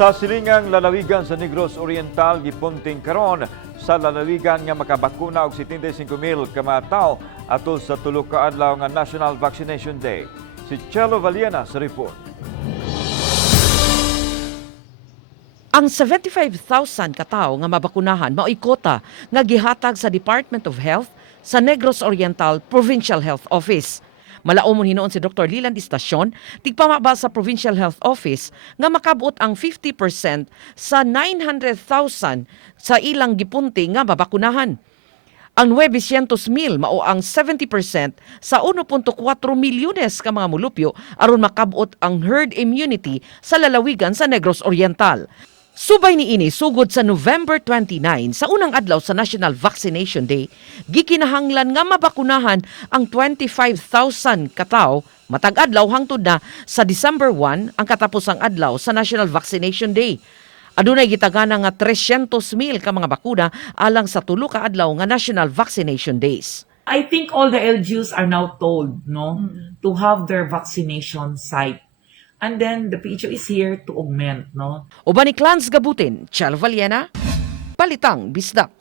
Sa silingang lalawigan sa Negros Oriental, gipunting karon sa lalawigan nga makabakuna og 75,000 ka mga tawo atol sa tulo ka adlaw nga National Vaccination Day. Si Chelo Valiena sa report. Ang 75,000 ka tawo nga mabakunahan mao'y kota nga gihatag sa Department of Health sa Negros Oriental Provincial Health Office. Malaumon hinoon si Dr. Leland Estacion, tigpamaba sa Provincial Health Office nga makabuot ang 50% sa 900,000 sa ilang gipunti nga mabakunahan. Ang 900,000 mao ang 70% sa 1.4 milyones ka mga mulupyo aron makabuot ang herd immunity sa lalawigan sa Negros Oriental. Subay niini sugod sa November 29 sa unang adlaw sa National Vaccination Day, gikinahanglan nga mabakunahan ang 25,000 ka tawo matag adlaw hangtod na sa December 1 ang katapusang adlaw sa National Vaccination Day. Adunay gitagana nga 300,000 ka mga bakuna alang sa tulo ka adlaw nga National Vaccination Days. I think all the LGUs are now told, to have their vaccination site. And then the PHO is here to augment, Uban ni Clans Gabutin, Chel Valiena, Palitang Bisdak.